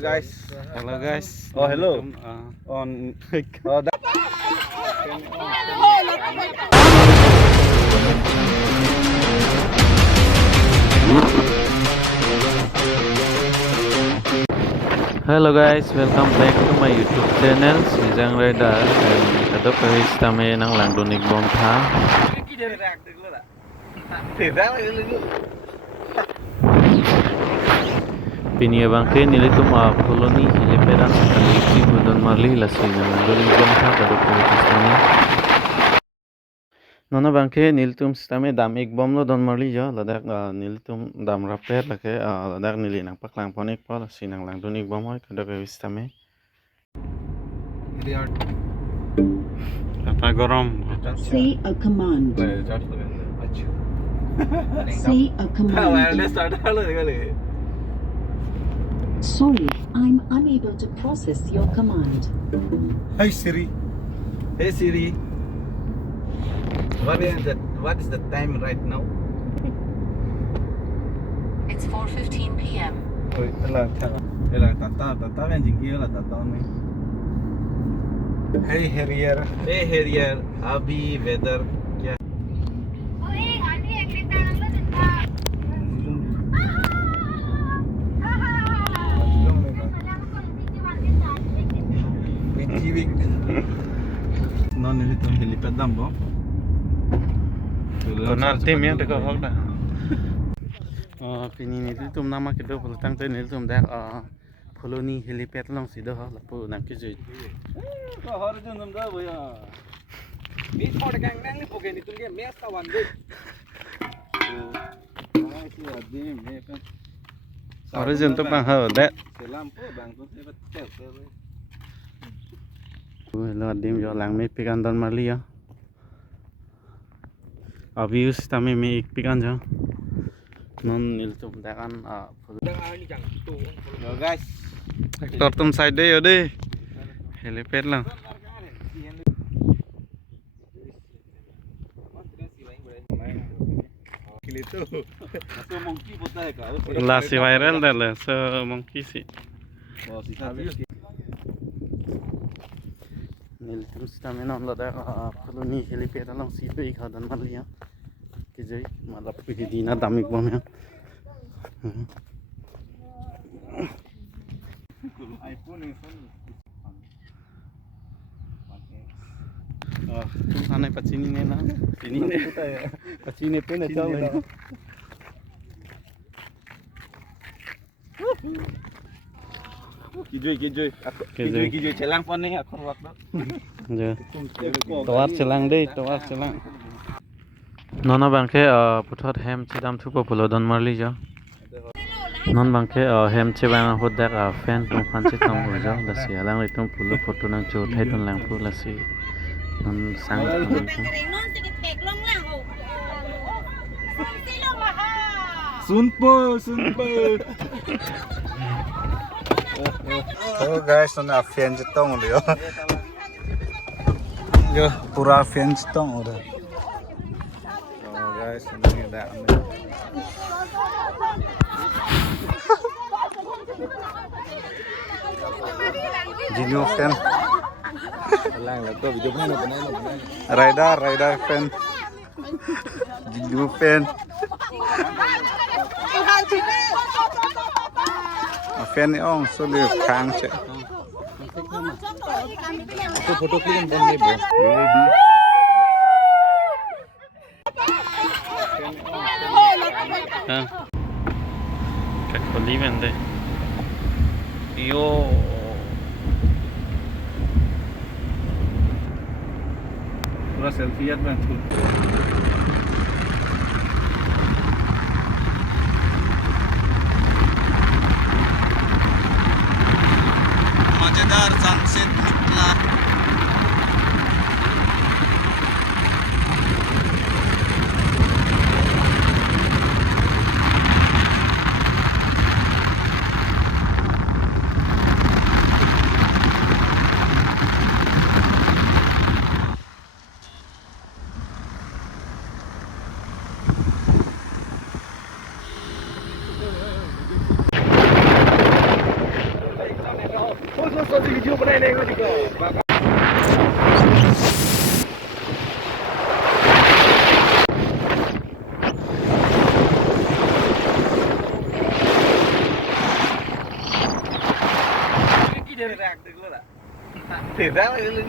guys. Hello guys. Oh hello. On. Oh that. Hello guys, welcome back to my YouTube channel Sijang Rider. Kadok kahis tame nang langdunik bom tha. Pinia bangke nilitum Phuloni Helipad kaliksi Nimarli lasri nang langdunik bom tha kadok kahis tame. Nona bangke nilitum sistame dam ek bom lo Nimarli jo ladak nilitum dam raper lake ladak nili nang paklang ponik pa lasri nang langdunik bom hoy kadok kahis tame. Kata gorom. Say a command. Say a command. Sorry, I'm unable to process your command. Hey Siri. Hey Siri. What is the time right now? It's 4:15 p.m. Hey Harrier. Hey Harrier. Abhi weather क्या? Non ini tuh helipad dam bo. Konar tim yang teko hok dah. Pini nilitum nama kedo pelutang tu nilitum dah Phuloni Helipad long sido ho lapu nang kejui. Kau harus jangan dah boya. Bit mau dekat nang ni poken itu dia mes kawan deh. Origin tu bang ho dah. Selam po bang tu saya betul. Lo dim jo lang me pikan Nimarli ya. Abhi us tame me ik pikan jo. Non nilitum dah kan Yo guys. Aktor tum side deh yode. Helipad lang. Itu. Masuk monkey putih kau. Lasi viral dah lah, so monkey sih. Oh sisa. Nilitum sistame non lo dah Phuloni Helipad long sido ik hadan Nimarli ya. Kejui malah pergi dina damik bom ya. iPhone Tum sana pacini ne na. Sini ne. Pacini pe na chal le. Kejui celang pon ni aku waktu. Jo. Tawar celang deh, tawar celang. Nona bangke puthot hem chidam thupo pulodon Nimarli jo. Non bangke hem chebang hodak fan tum fan chitam jo lasi alang litum pulo photo nang cho thai ton lang pu lasi. Non sang Sunpo. Oh guys, na fan chetong dia. Yo, pura fan chetong udah. Oh guys, ini ada. Jinu fan. Lang lah tu video mana Rider fan. Jinu fan. Fan ni ong sulit kang cek. Aku foto klip bon ni bo. Kayak koli mende. Yo. Pura selfie at man. मजेदार सनसेट निकला Thì ra là